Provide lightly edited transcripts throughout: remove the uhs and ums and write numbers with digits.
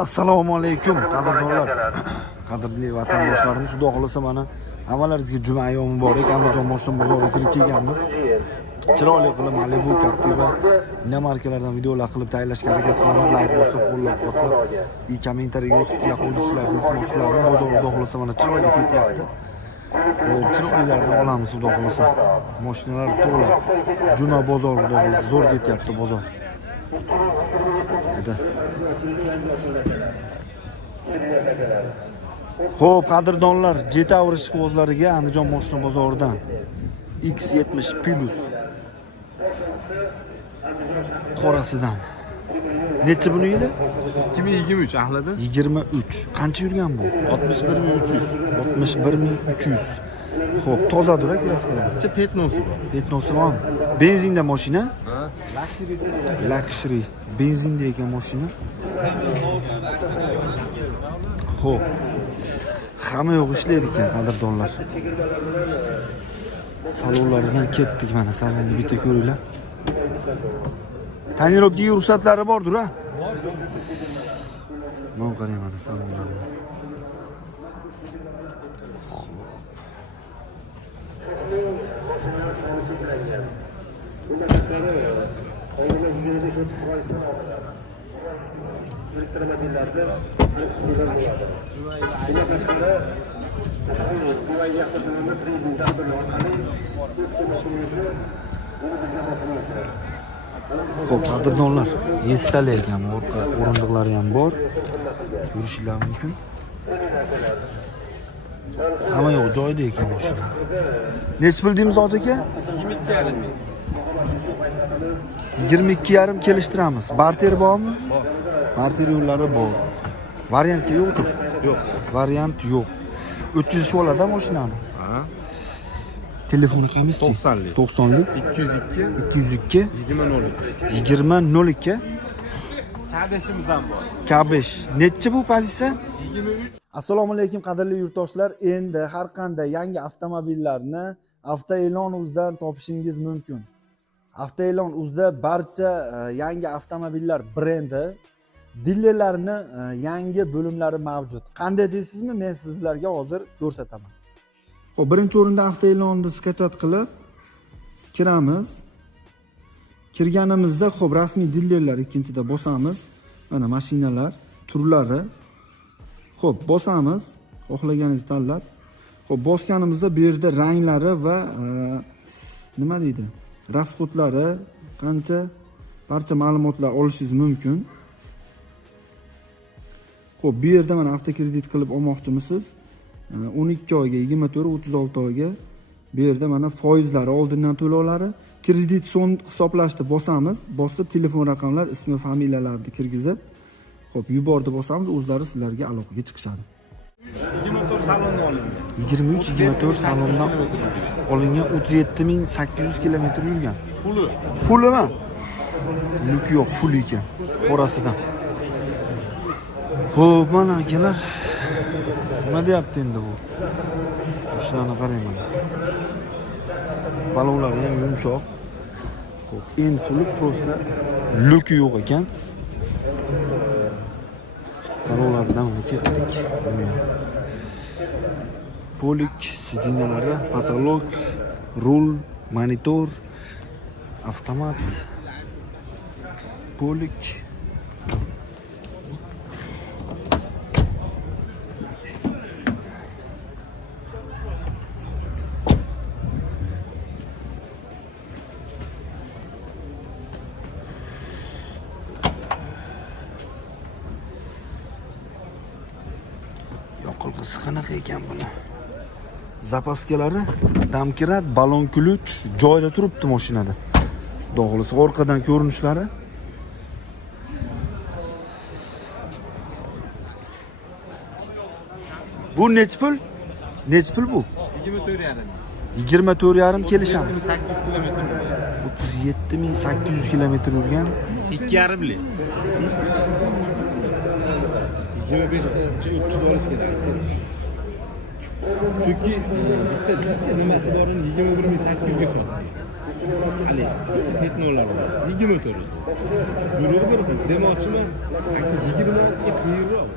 Assalomu alaykum qadrdonlar. Qadrli vatandoshlarimiz, xudo xolasa mana hammalaringizga juma ayyomi muborak. Andijon moshina bozoriga kirib kelganmiz. Chiroyli qilib Malibu, Captiva, nima markalardan videolar qilib tayyorlashga harakat qilamiz. Like bosib, qo'llab-quvvatlab, kommentariy yozib qo'yishlaringizni iltimos qilaman. Bozor xudo xolasa mana chiroyli ketyapti. Xo'p, chiroylilardan olamiz xudo xolasa. Mashinalar to'la. Juma bozor xudo xolasa zo'r ketyapti bozor. Xo'p, qadrdonlar, Jetaur ishqibozlariga Andijon moshina bozoridan X70 Plus qorasidan. Necha buni yili? 2023 ahlida. 23. Qancha yurgan bu? 61300. 61300. Xo'p, tozadir kraskalar. Bitta petnosi bor. Petnosi bormi? Benzinda mashina? Ha, Luxury. Benzinda ekan mashina. Xo'p. Hamma yo'q ishlaydi ekan qadrdonlar. Salonlaridan ketdik mana, salonni bitta ko'ringlar. Tonirovkaga ruxsatlari bordir, ha? Bor. Mana qarang mana salonlarni. Xo'p, qadrdonlar, yestali ekan, orqa o'rindiqlari ham bor. Yurishinglar mumkin. Hamma yo'q joyida ekan mashina. Nech pul deymiz hoji aka? 22,5. 22,5 kelishtiramiz. Barter bormi? Bor. Barter yo'llari bor. Variant yo'qdir. Yo'q. Variant yo'q. O'tkazishib oladi mashinani. Ha. Telefoni qancha? 90lik. 90lik. 202 202 20 20 Kadeshimiz ham bor. Kabesh. Necha bu pozitsiya? 23. Assalomu alaykum qadrli yurtdoshlar. Endi har qanday yangi avtomobillarni Avtoelon.uzdan topishingiz mumkin. Avtoelon.uzda barcha yangi avtomobillar brendi dillerlarni yangi bo'limlari mavjud. Qanday deysizmi? Men sizlarga hozir ko'rsataman. Xo'p, birinchi o'rinda Avtoelonni skachat qilib kiramiz. Kirganimizda xo'p, rasmiy dillerlar ikkinchida bosamiz. Mana mashinalar turlari. Xo'p, bosamiz. Xohlaganingizni tanlab. Xo'p, bosganimizda bu yerda ranglari va nima deydi? Rasxodlari qancha barcha ma'lumotlar olishingiz mumkin. Xo'p, bu yerda mana avtokredit qilib olmoqchimisiz? 12 oyga, 24, 36 oyga. Bu yerda mana foizlari, oldindan to'lovlari, kredit son hisoblashni bosamiz. Bosib telefon raqamlar, ismi, familiyalarni kirgizib, xo'p, yubordi bosamiz, o'zlari sizlarga aloqaga chiqishadi. 24 salondan olingan. 23-24 salondan olingan 37800 km yurgan. Puli. Pulimi? Luk yo'q, full ekan. Qorasidan. Xo'p, mana akalar. Nima deyapti endi bu? Shularni qarang mana. Balonlari ham yumshoq. Xo'p, endi full prosta luk yo'q ekan. Salonlardan ketdik. Polik, sidinalari, patolog, rul, monitor, avtomat, polik. Yoqilg'isi qanaqa ekan buni? Zapaskalari, damkirat, balon ключ joyida turibdi mashinada. Xudo orqadan ko'rinishlari. Bu nech pul? Nech pul bu? 24,5. 24,5 kelishamiz. 800 km. 37800 km yurgan. 2,5lik. 25'te 300 olish kerak. Chunki bitta jichcha nimasi borini 21800 ga sotdi. Ali, chichi petnolar bor. 24. Yurib bir demoqchiman. 26 ga buyurib.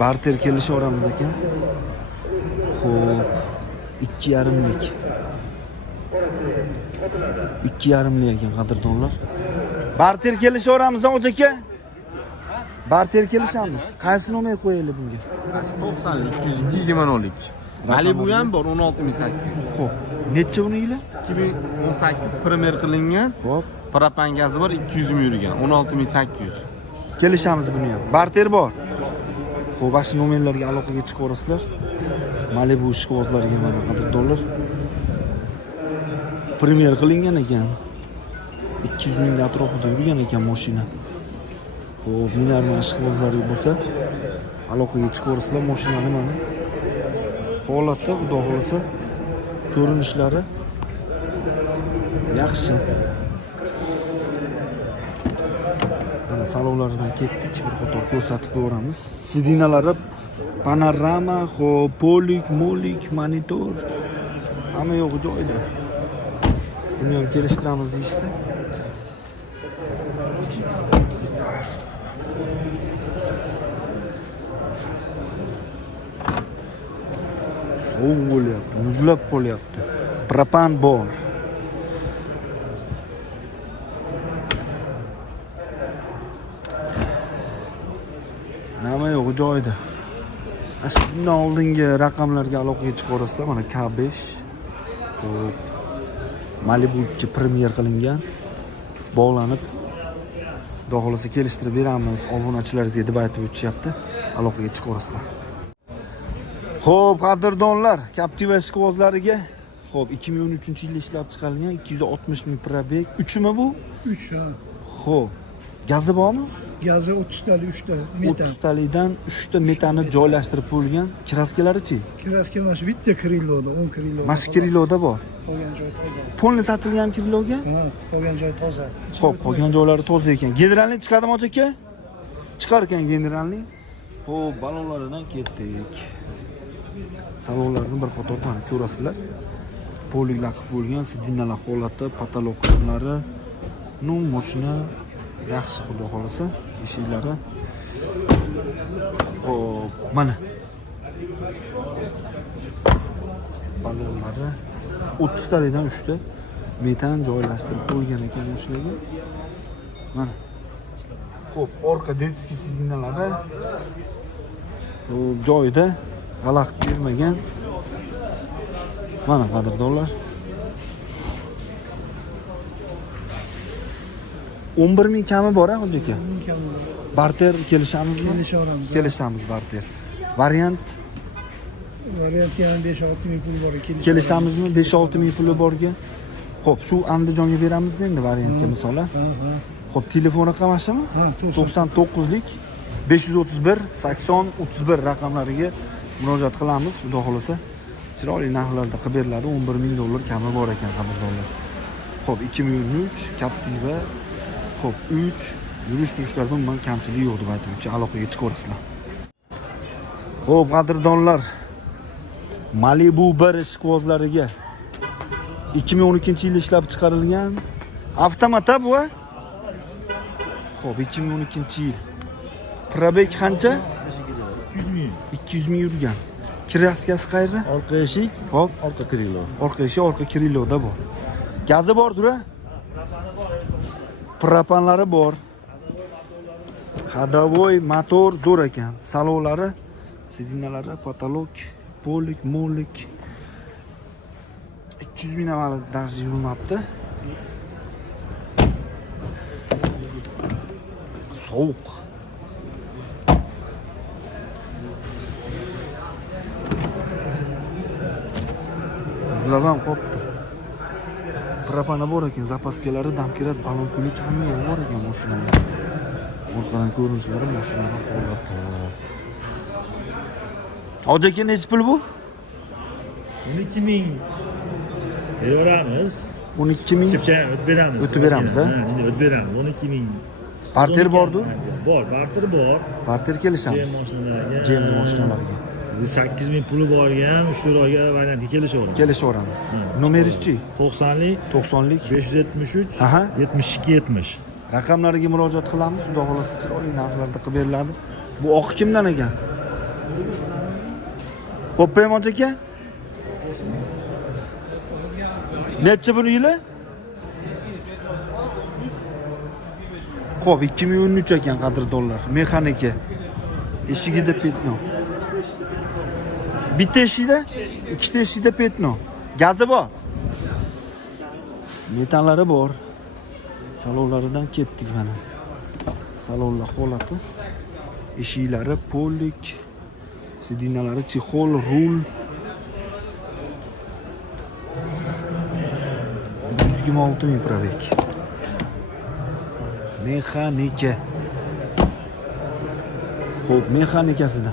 Barter kelishaveramiz ekan. Xo'p, 2,5lik. 2,5lik ekan qadrdonlar. Barter kelishaveramiz hoji aka. Barter kelishamiz. Qaysi nomer qo'yaylik bunga? 90lik, 220lik. Malibu ham bor 16800. Xo'p, necha buni yili? 2018 primer qilingan. Xo'p, Propan gazi bor 200 ming yurgan 16800. kelishamiz buni ham. Barter bor. Xo'p, shu nomerlarga aloqaga chiqaverasizlar. Malibu ishqibozlariga mana qadrdonlar. Primer qilingan ekan. 200 ming atrofida yurgan ekan mashina. Xo'p, minarma ishqibozlari bo'lsa, aloqaga chiqaverasizlar mashinani mana. Holatda xudo xolasa ko'rinishlari yaxshi. Mana salonlaridan ketdik, bir qator ko'rsatib qo'yamiz. Sidinalari panorama, xo'p, polik, molik, monitor hamma yo'g'i joyida. Buni ham kelishtiramiz deyishdi. Sovuq bo'lyapti, muzlab qolyapti. Propan bor. Hamma yo'q joyida. Shundan oldingi raqamlarga aloqaga chiqaverasizlar. Mana K5. Xo'p. Malibu Premier qilingan. Bog'lanib xudo xolasa kelishtirib beramiz. Obunachilaringizga deb aytib o'tishyapti. Aloqaga chiqaverasizlar. Xo'p, qadrdonlar, Captiva ishqibozlariga xo'p 2013-yilda ishlab chiqarilgan 260 ming probeg. 3mi bu? 3 ha. Xo'p. Gazi bormi? Gazi 30 tali 3 ta metan. 30 talidan 3 ta metanni joylashtirib qo'yilgan. Kraskалari-chi? Kraska mana shu bitta krilloda, 10 krillo. Mana shu krilloda bor. Qolgan joy toza. Polni sotilgan krilloga? Ha, qolgan joy toza. Xo'p, qolgan joylari toza ekan. Generalni chiqadimi hoji aka? Chiqar ekan generalni. Xo'p, balonlaridan ketdik. Salonlarni bir qator mana ko'rasizlar. Poliklar qilib bo'lgan, sidinalar holati, patolog qismlari, mashina yaxshi xudo xolasa, eshiklari. Xo'p, mana. Balonlari 30 talidan 3 ta metan joylashtirib qo'ygan ekan mashinaga. Mana. Xo'p, orqa detskiy sidinalari joyida. G'alaqit bermagan. Mana qadrdonlar. 11 ming kami bor a hoji aka? Barter kelishamizmi? Kelishaveramiz. Kelishamiz barter. Variantga ham 5-6 ming pul bor ekan. kelishamizmi? 5-6 ming puli borga. Xo'p, shu Andijonga beramiz endi variantga misol. Ha. Xo'p, telefon raqamashimi? Ha, 99lik 531 80 31 raqamlariga murojaat qilamiz. Xudo xolasa chiroyli narxlarda qilib beriladi. 11 ming dollar kami bor ekan qadrdonlar. Xo'p, 2013 Captiva. Xo'p, 3 yurish-turishlarda umuman kamchilik yo'q deb aytuvchi, aloqaga chiqaverasizlar. Xo'p, qadrdonlar, Malibu 1 ishqibozlariga 2012-yilda ishlab chiqarilgan avtomat bu. Xo'p, 2012-yil. Probeg qancha? 200 ming yurgan. Kraskasi qayerda? Orqa eshik, Xo'p, orqa krillo. orqa eshik, orqa krilloda bor. Gazi bordir-a? Propanlari bor. Ходовой motor zo'r ekan. Salonlari, sidinalari, patolog, polik, molik. 200 ming avval даже yurmabdi. Sovuq. Muzlaban qopti. Propani bor ekan, zapaskalari, damkirat, balon kulich hamma yo'q bor ekan mashinada. Orqadan ko'rinishlari mashinaning holati. Hoji aka necha pul bu? 12 ming beraveramiz. 12 ming. Chipcha o'tib beramiz. O'tib beramiz, ha? Shuni o'tib beramiz. 12 ming. Barter bordu? Bor, barter bor. Barter kelishamiz. Mashinalarga. Jemni mashinalarga. 8000 puli borga ham 3-4 oyga variantga kelishaveramiz. Kelishaveramiz. Nomeringiz-chi? 90lik 90lik 573 Aha. 72 70. raqamlariga murojaat qilamiz. Xudo xolasa chiroyli narxlarda qilib beriladi. Bu oq kimdan ekan? Qo'paymoch aka? Necha buni yili? Xo'p, 2013 ekan qadrdonlar. Mexanika. Eshigida petno. Bitta eshikda, ikkita eshikda petno. Gazi bor. Metallari bor. Salonlaridan ketdik mana. Salonlar holati. Eshiklari polik. Sidinalari chexol, rul. 126 ming probek. Mexanika. Xo'p, mexanikasida.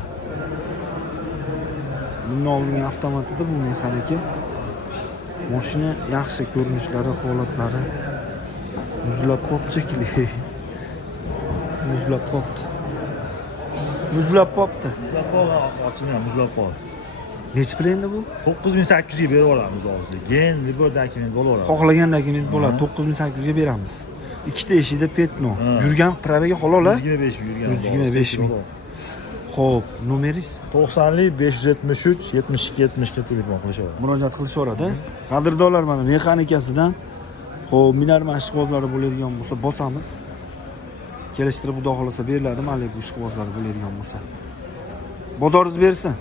Bundan olingan avtomatida bu mexanika. Mashina yaxshi ko'rinishlari, holatlari. Muzlab qopchikli. Muzlab qopti. Muzlab qopti. Ochini ham muzlab qol. Nech pul endi bu? 9800 ga berib olamiz hozir. Gen libor dokument bo'laveradi. Xohlagan dokument bo'ladi. 9800 ga beramiz. Ikkita eshikda petno. Yurgan probega halola. 125 yurgan. 125 ming. Xo'p, nomeringiz? 90lik 573 72 70 ga telefon qilishaveradi. Murojaat qilishaveradi. Qadrdonlar mana mexanikasidan xo'p, minar mashqvozlari bo'ladigan bo'lsa bosamiz. Kelishtirib xudo xolasa beriladi, mana bu ishqvozlari bo'ladigan bo'lsa. Bozoringiz bersin.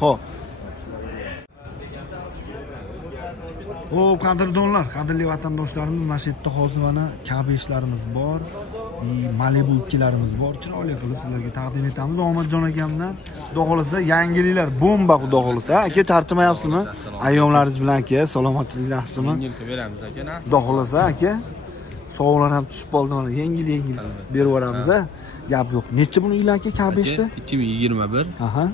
Xo'p. Xo'p, qadrdonlar, qadrli vatandoshlarimiz, mana shu yerda hozir mana kabeshlarimiz bor. Malibu ikkilarimiz bor. Chiroyli qilib sizlarga taqdim etamiz. Omadjon akamdan xudo xolasa yangiliklar bomba xudo xolasa. Aka charchamayapsizmi? Ayyomlaringiz bilan aka, salomatligingiz yaxshimi? Yengil beramiz aka. Xudo xolasa aka. Sovg'alar ham tushib qoldi mana. Yengil berib yuboramiz a. Gap yo'q. Necha buni yil aka kabeshda? 2021. Aha.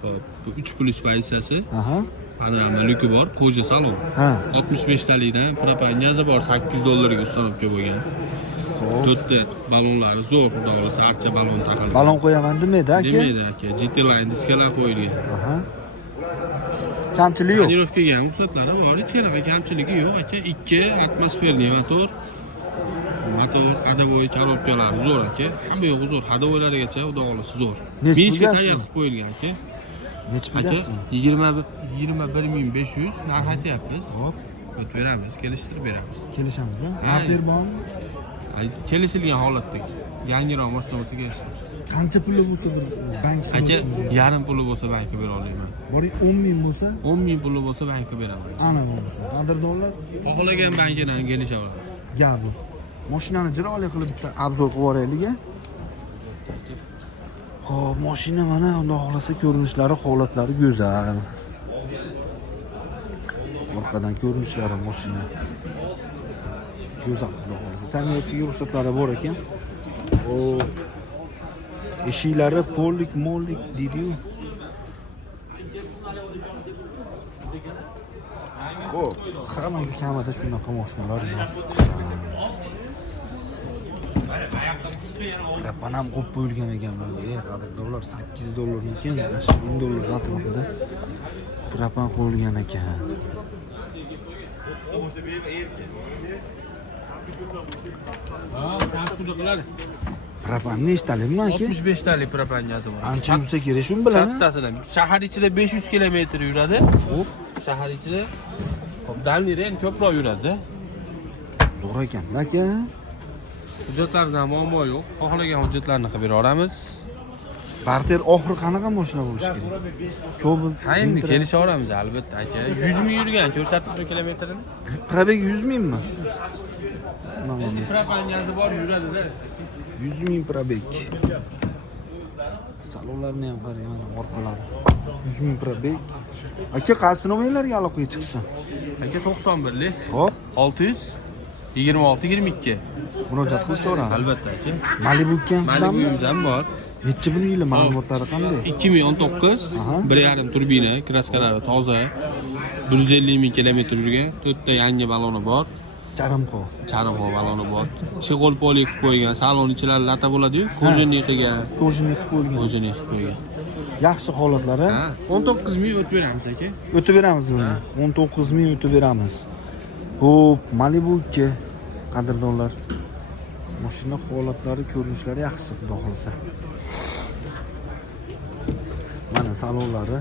Xo'p, bu 3 plus pozitsiyasi. Aha. Panorama lyuki bor, koja salon. Ha. 65 talikdan propangazi bor, $800 ustanobga bo'lgan. Xo'p. 4 ta ballonlari zo'r, xudo xolasa, archa ballon taqilgan. Ballon qo'yaman demadi aka. Demaydi aka, GT line diskalar qo'yilgan. Aha. Kamchilik yo'q. Tonirovkaga ham ruxsatlari bor, hech qanaqa kamchiligi yo'q aka. 2 atmosferli motor. Motor, hadovoy, korobkalari zo'r aka. Hamma yo'q zo'r, hadovoylarigacha xudo xolasa zo'r. Minishga tayyor qilib qo'yilgan aka. Necha pul Aka deyapsizmi? 21500 narx aytyapmiz. Hop, O't beramiz, kelishtirib beramiz. kelishamiz a? Narxlar bormi? Kelishilgan holatda yangiroq mashina bo'lsa kelishamiz. Qancha puli bo'lsa bir bank Aka, yarim puli bo'lsa bankka bera olaman. Boring 10 ming bo'lsa, 10 ming puli bo'lsa bankka beraman. ana bo'lsa. Qadrdonlar Xohlagan bankidan kelishaveramiz. gap bu. Mashinani chiroyli qilib bitta obzor qilib yuboraylik a. Xo'p, mashina mana unda xolasa ko'rinishlari, holatlari go'zal. Orqadan ko'rinishlari mashina go'zal xudo xolasa. Tanirovkaga ruxsatlari bor ekan. Xo'p. Eshiklari polik, molik deydi-yu. Xo'p, hammaga kamida shunaqa mashinalar nasib qilsin. Rapan ham qo'yib qo'yilgan ekan bunga. Qadrdonlar $800 ekan, $1000 atrofida rapan qo'yilgan ekan. Rapan nechtalik buni aka? 65 talik propangazi bor. Ancha yursa kerak shun bilan. Kattasidan shahar ichida 500 kilometr yuradi. Xo'p, Shahar ichida dalniyda ham ko'proq yuradi. zo'r ekan aka. Hujjatlardan muammo yo'q. Xohlagan hujjatlarni qilib beramiz. Barter oxiri qanaqa mashina bo'lishi kerak? Ko'p. Ha, endi kelishaveramiz albatta aka. 100 ming yurgan, 430 kilometrni. Probeg 100 mingmi? Propangazi bor yuradi-da. 100 ming probeg. Salonlarni ham qarang, mana orqalari. 100 ming probeg. Aka, qaysi nomerlarga aloqaga chiqsin? Aka 91lik Hop, 600 26 22. murojaat qilishaveramiz. Albatta aka. Malibu ekan sizdanmi? Malibuyimiz ham bor. Necha buni yili ma'lumotlari qanday? 2019 Aha. 1.5 turbina, kraskalari toza. 150 ming kilometr yurgan, 4 ta yangi baloni bor. Charimqo. Charimqo baloni bor. Cheg'ol polik qo'ygan, salon ichlari lata bo'ladi-yu, kojani qilgan. Kojini qilib qo'yilgan. Kojani qilib qo'ygan. Yaxshi holatlari. Ha, 19 ming o'tib beramiz aka. O'tib beramiz buni. 19 ming o'tib beramiz. Xo'p, Malibu 2 qadrdonlar. Mashina holatlari, ko'rinishlari yaxshi, xudo xolsa. Mana salonlari.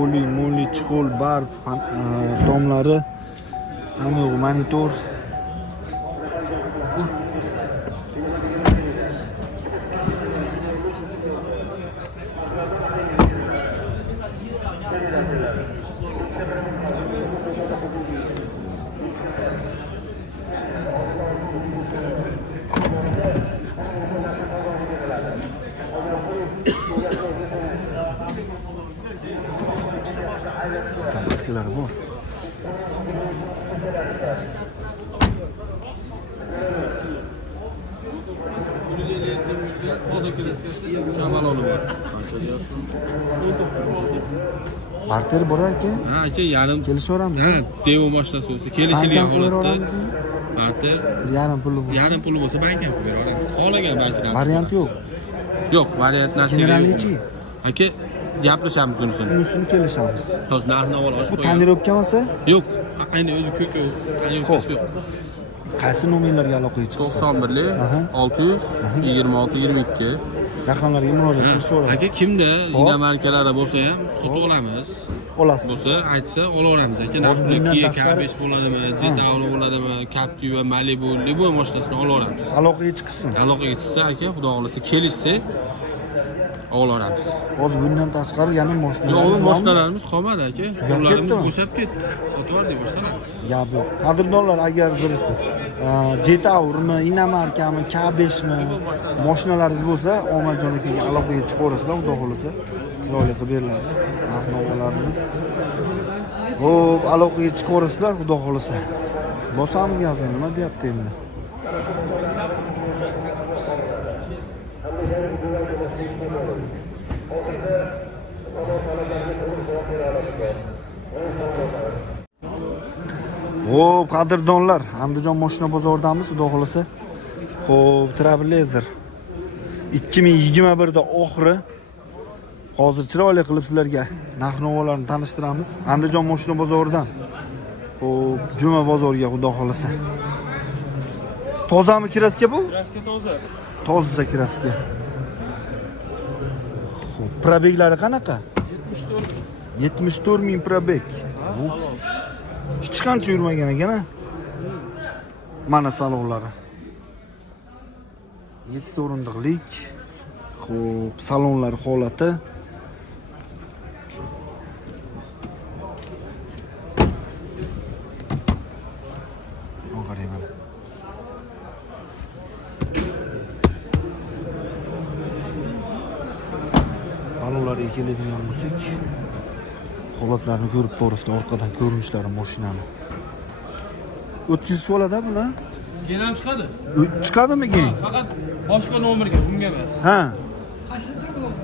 Oli, chixol, bar, tomlari. Hamma yo'q, monitor. Sabırskilari bor. Barter bor aka. Ha, aka yarim Kelishaveramiz. Ha, devo mashinasi bo'lsa kelishilgan Bankam holatda. qo'yaveramizmi? Barter Yarim puli bor. yarim puli bo'lsa bank ham qilib beramiz. Xohlagan bankdan. Variant yo'q. Yo'q, variant narsa. Generalnichi. Aka, gaplashamiz unisini. Unisini kelishamiz. Hozir narxni avval oshib Bu qo'yamiz. tonirovka bo'lsa, Yo'q, ayni o'zi ko'k yo'q. Tonirovkasi yo'q. qaysi nomerlarga aloqaga chiqsin? 91 Aha. 600 26 22. Raqamlarga murojaat qilishaveramiz. Aka kimda zina markalari bo'lsa ham sotib olamiz. Olasiz. Bo'lsa aytsa olaveramiz aka. Hozir bundan Kia tashqari- K5 bo'ladimi, Jetauro bo'ladimi, Captiva, Malibu, Liboy mashinasini olaveramiz. Aloqaga chiqsin. Aloqaga chiqsa aka, xudo xolasa kelishsa olaveramiz. Hozir bundan tashqari yana Yo'q, mashinalarimiz bormi? mashinalarimiz qolmadi aka. Pullarimiz ketdimi? bo'shab ketdi. Sotib yubordik boshlar. Gap yo'q. Qadrdonlar, agar bir Jetaurmi, Inamarkami, K5mi mashinalaringiz bo'lsa, Omadjon akaga aloqaga chiqaverasizlar, xudo xolasa. Chiroyli qilib beriladi. Narx-navolarni. Xo'p, aloqaga chiqaverasizlar, xudo xolasa. Bosamiz gazini, nima deyapti endi? Xo'p, qadrdonlar, Andijon mashina bozoridamiz, xudo xolasa. Xo'p, Trailblazer 2021da oxiri. Hozir chiroyli qilib sizlarga narx-navolarni tanishtiramiz. Andijon mashina bozoridan. Xo'p, Juma bozoriga, xudo xolasa. Tozami kiraska bu? Kiraska toza. Toza kiraska. Xo'p, probeglari qanaqa? 74 ming probeg. Hech qancha yurmagan ekan-a. Mana salonlari. 7 o'rindiqlik. Xo'p, salonlar holati. Qarayman. Balonlarga keladigan bo'lsak, holatlarni ko'rib to'g'risida orqadan ko'rinishlari mashinani. O'tkazish bo'ladi bular. Keyin ham chiqadi. Chiqadimi keyin? Faqat boshqa nomerga, bunga emas. Ha. Qancha bo'ladi?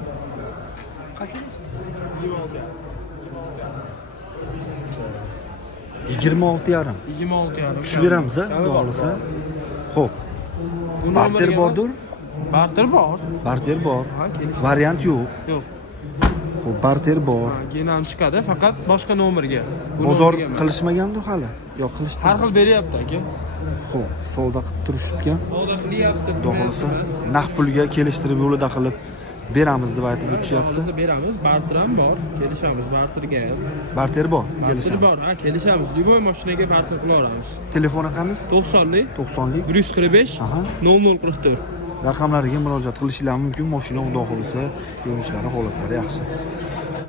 Qancha? 26,5. 26,5. Tushib beramiz, xudo xolasa. Xo'p. Barter bordir? Barter bor. Barter bor. Ha, kelish. Variant yo'q. Yo'q. Xo'p, barter bor. Keyin ham chiqadi, faqat boshqa nomerga. Bu Bozor nomerga emas. qilishmagandir hali. Yo'q, qilishdi. Har xil beryapti aka. Xo'p, savdo qilib turishibgan. Savdo qilyapti. Xudo xolasa, naq pulga kelishtirib yo'lida qilib beramiz deb aytib o'tishyapti. Beramiz, barter ham bor. Kelishamiz barterga ham. Barter bor, Barter kelishamiz. bor, ha, kelishamiz. Liboy mashinaga barter qila olamiz. Telefon raqamingiz 90lik 90lik. 145 Aha. 0044. Raqamlariga murojaat qilishingiz mumkin. Mashina xudo xolasa, ko'rinishlari, holatlari yaxshi.